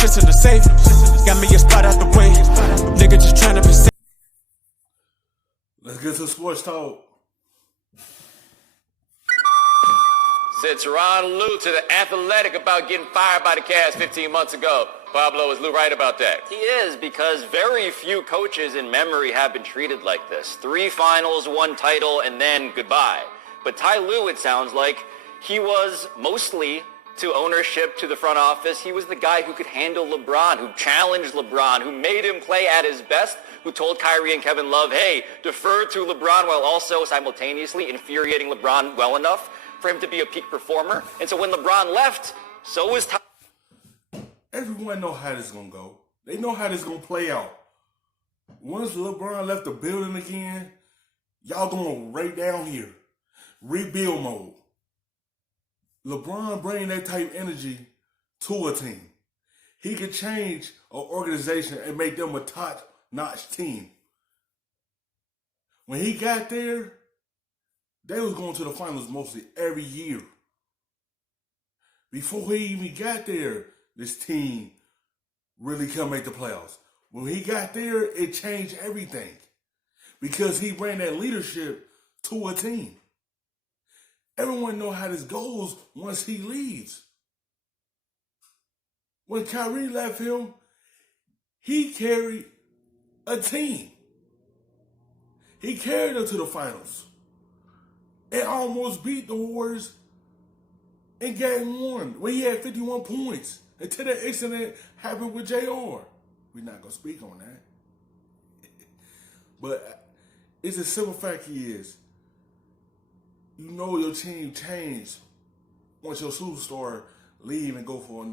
shit's in the safe. Got me a spot out the way. Nigga just tryna be safe. Let's get to sports talk. Said Teron Lue to The Athletic about getting fired by the Cavs 15 months ago. Pablo, is Lue right about that? He is, because very few coaches in memory have been treated like this. 3 finals, 1 title, and then goodbye. But Ty Lue, it sounds like, he was mostly to ownership, to the front office. He was the guy who could handle LeBron, who challenged LeBron, who made him play at his best, who told Kyrie and Kevin Love, hey, defer to LeBron while also simultaneously infuriating LeBron well enough for him to be a peak performer. And so when LeBron left, so was Ty. Everyone know how this is going to go. They know how this is going to play out. Once LeBron left the building again, y'all going to right down here. Rebuild mode. LeBron bringing that type of energy to a team. He could change an organization and make them a top-notch team. When he got there, they was going to the finals mostly every year. Before he even got there, this team really couldn't make the playoffs. When he got there, it changed everything because he brought that leadership to a team. Everyone know how this goes once he leaves. When Kyrie left him, he carried a team. He carried them to the finals and almost beat the Warriors in game 1 when he had 51 points until that incident happened with JR. We're not going to speak on that. But it's a simple fact he is. You know your team changed once your superstar leave and go for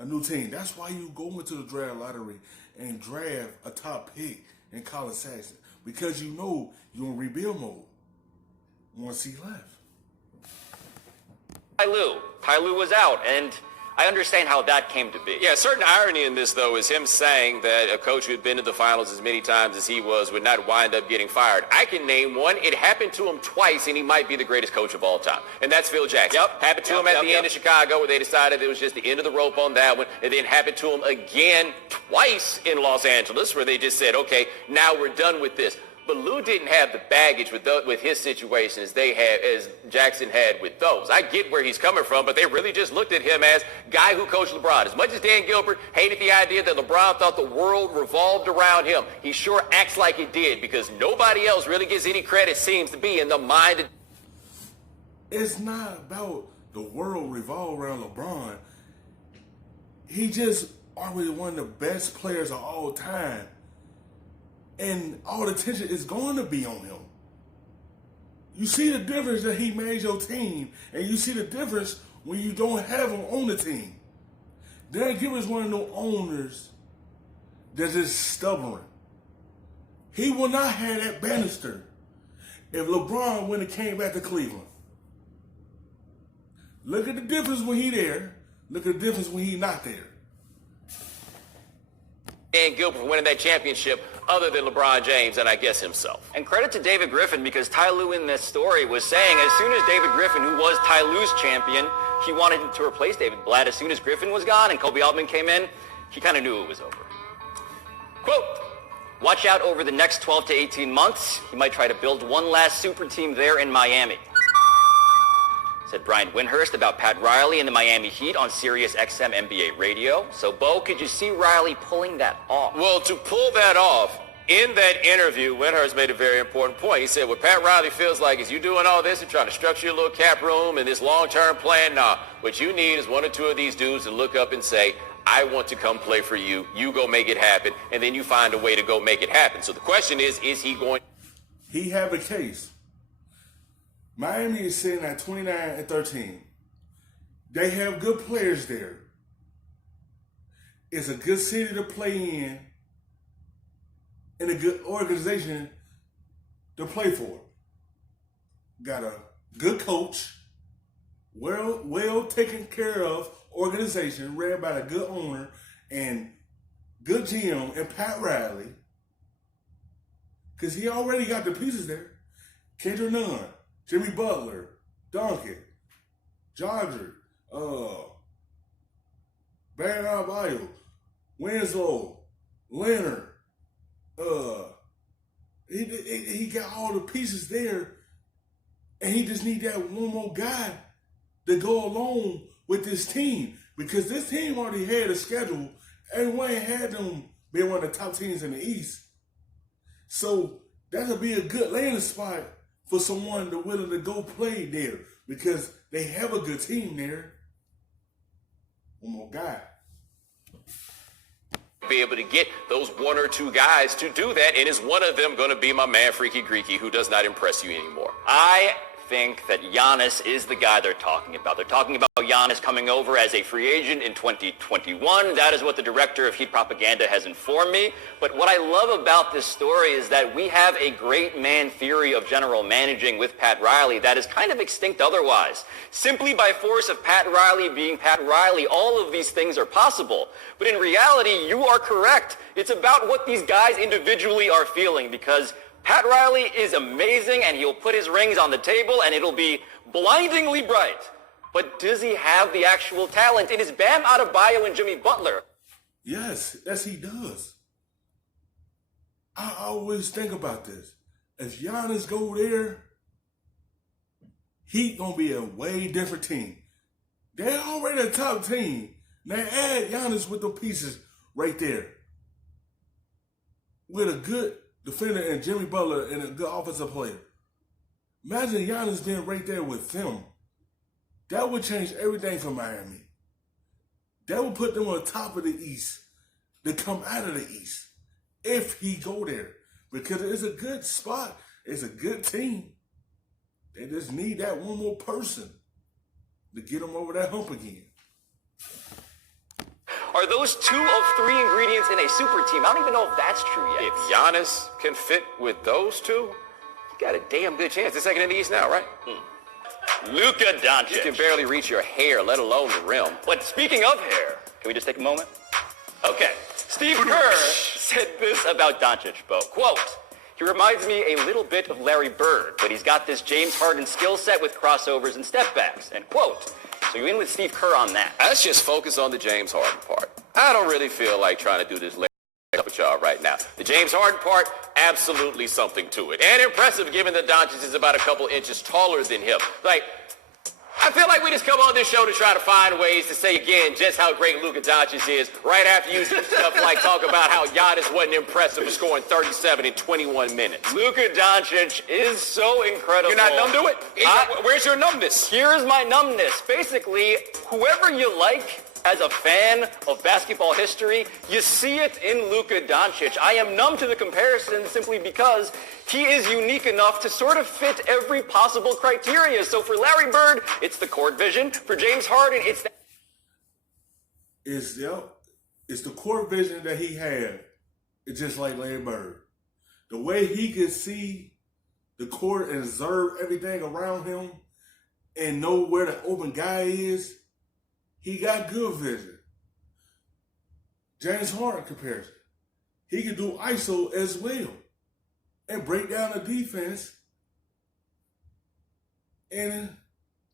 a new team. That's why you go into the draft lottery and draft a top pick in Colin Sexton, because you know you're in rebuild mode once he left. Ty Lue was out, and I understand how that came to be. Yeah, certain irony in this, though, is him saying that a coach who had been to the finals as many times as he was would not wind up getting fired. I can name one. It happened to him twice, and he might be the greatest coach of all time. And that's Phil Jackson. Happened to him at the end of Chicago, where they decided it was just the end of the rope on that one. And then happened to him again twice in Los Angeles, where they just said, okay, now we're done with this. But Lue didn't have the baggage with his situation as Jackson had with those. I get where he's coming from, but they really just looked at him as guy who coached LeBron. As much as Dan Gilbert hated the idea that LeBron thought the world revolved around him, he sure acts like it did, because nobody else really gets any credit, seems to be, in the mind of... It's not about the world revolve around LeBron. He just already one of the best players of all time. And all the attention is going to be on him. You see the difference that he made your team, and you see the difference when you don't have him on the team. Dan Gilbert's one of those owners that's just stubborn. He will not have that banister if LeBron went and came back to Cleveland. Look at the difference when he there. Look at the difference when he not there. Dan Gilbert for winning that championship, other than LeBron James and I guess himself. And credit to David Griffin, because Ty Lue in this story was saying as soon as David Griffin, who was Ty Lue's champion, he wanted to replace David Blatt. As soon as Griffin was gone and Kobe Altman came in, he kind of knew it was over. Quote, watch out over the next 12 to 18 months. He might try to build one last super team there in Miami. Said Brian Windhurst about Pat Riley and the Miami Heat on Sirius XM NBA radio. So, Bo, could you see Riley pulling that off? Well, to pull that off, in that interview, Windhurst made a very important point. He said, what Pat Riley feels like is you doing all this and trying to structure your little cap room and this long-term plan. Nah, what you need is one or two of these dudes to look up and say, I want to come play for you. You go make it happen. And then you find a way to go make it happen. So the question is he going... He have a case. Miami is sitting at 29-13. They have good players there. It's a good city to play in and a good organization to play for. Got a good coach, well taken care of organization, ran by a good owner and good GM and Pat Riley. Because he already got the pieces there. Kendrick Nunn, Jimmy Butler, Duncan, Jodger, Bam Adebayo, Winslow, Leonard. He got all the pieces there, and he just need that one more guy to go along with this team, because this team already had a schedule. Everyone had them being one of the top teams in the East. So that'll be a good landing spot for someone to willing to go play there, because they have a good team there. One more guy. Be able to get those one or two guys to do that, and is one of them going to be my man Freaky Greeky, who does not impress you anymore? I think that Giannis is the guy they're talking about. They're talking about Giannis coming over as a free agent in 2021. That is what the director of Heat Propaganda has informed me. But what I love about this story is that we have a great man theory of general managing with Pat Riley that is kind of extinct otherwise. Simply by force of Pat Riley being Pat Riley, all of these things are possible. But in reality, you are correct. It's about what these guys individually are feeling, because Pat Riley is amazing, and he'll put his rings on the table, and it'll be blindingly bright. But does he have the actual talent? It is Bam Adebayo and Jimmy Butler. Yes, he does. I always think about this. If Giannis go there, Heat gonna be a way different team. They're already a top team. Now add Giannis with the pieces right there, with a good defender and Jimmy Butler and a good offensive player. Imagine Giannis being right there with them. That would change everything for Miami. That would put them on top of the East. They come out of the East if he go there, because it's a good spot. It's a good team. They just need that one more person to get them over that hump again. Are those 2 of 3 ingredients in a super team? I don't even know if that's true yet. If Giannis can fit with those two, you got a damn good chance. They're second in the East now, right? Luka Doncic. You can barely reach your hair, let alone the rim. But speaking of hair, can we just take a moment? Okay. Steve Kerr said this about Doncic, Bo. Quote, "He reminds me a little bit of Larry Bird, but he's got this James Harden skill set with crossovers and step backs." End quote. So you in with Steve Kerr on that? Let's just focus on the James Harden part. I don't really feel like trying to do this up with y'all right now. The James Harden part, absolutely something to it. And impressive, given that Doncic is about a couple inches taller than him. Like, I feel like we just come on this show to try to find ways to say again just how great Luka Doncic is, right after you do stuff like talk about how Giannis wasn't impressive for scoring 37 in 21 minutes. Luka Doncic is so incredible. You're not numb to it? Where's your numbness? Here's my numbness. Basically, whoever you like as a fan of basketball history, you see it in Luka Doncic. I am numb to the comparison simply because he is unique enough to sort of fit every possible criteria. So for Larry Bird, it's the court vision. For James Harden, it's it's the court vision that he had. It's just like Larry Bird. The way he could see the court and observe everything around him and know where the open guy is, he got good vision. James Harden comparison. He could do ISO as well and break down the defense and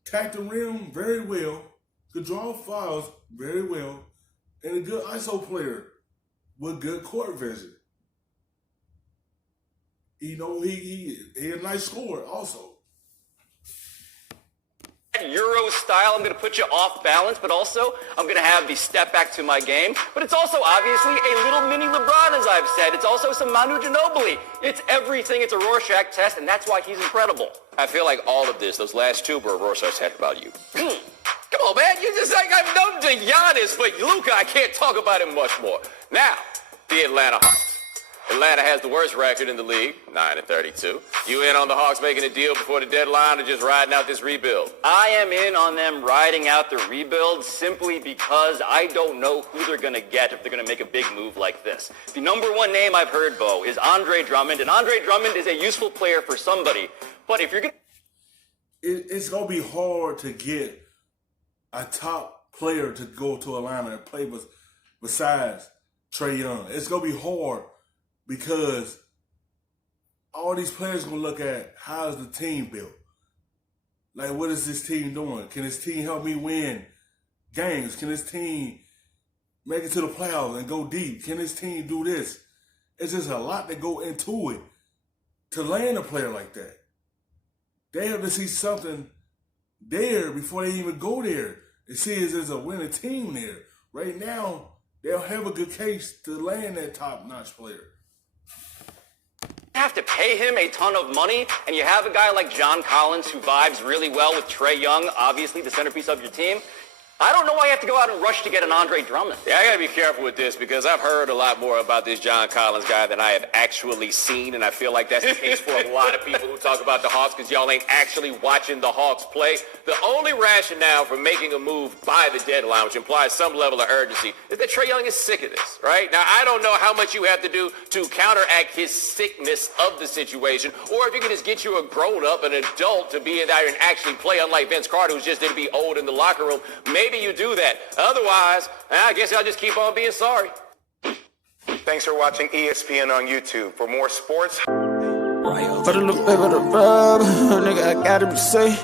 attack the rim very well, could draw fouls very well, and a good ISO player with good court vision. You know, he a nice scorer also. Euro style, I'm going to put you off balance, but also I'm going to have the step back to my game. But it's also obviously a little mini LeBron, as I've said. It's also some Manu Ginobili. It's everything. It's a Rorschach test, and that's why he's incredible. I feel like all of this, those last two were a Rorschach test about you. Come on, man. You just like I'm numb to Giannis, but Luka, I can't talk about him much more. Now, the Atlanta Hawks. Atlanta has the worst record in the league, 9-32. You in on the Hawks making a deal before the deadline or just riding out this rebuild? I am in on them riding out the rebuild simply because I don't know who they're going to get if they're going to make a big move like this. The number one name I've heard, Bo, is Andre Drummond, and Andre Drummond is a useful player for somebody. But if you're going to... It's going to be hard to get a top player to go to Atlanta and play besides Trae Young. It's going to be hard. Because all these players going to look at how is the team built. Like, what is this team doing? Can this team help me win games? Can this team make it to the playoffs and go deep? Can this team do this? It's just a lot that go into it to land a player like that. They have to see something there before they even go there and see if there's a winning team there. Right now, they don't have a good case to land that top-notch player. You have to pay him a ton of money, and you have a guy like John Collins who vibes really well with Trae Young, obviously the centerpiece of your team. I don't know why you have to go out and rush to get an Andre Drummond. Yeah, I gotta be careful with this because I've heard a lot more about this John Collins guy than I have actually seen, and I feel like that's the case for a lot of people who talk about the Hawks because y'all ain't actually watching the Hawks play. The only rationale for making a move by the deadline, which implies some level of urgency, is that Trae Young is sick of this, right? Now, I don't know how much you have to do to counteract his sickness of the situation, or if you can just get you a grown-up, an adult, to be in there and actually play, unlike Vince Carter, who's just there to be old in the locker room. Maybe you do that. Otherwise, I guess I'll just keep on being sorry. Thanks for watching ESPN on YouTube. For more sports... For the little bit of the rub, nigga, I gotta be safe.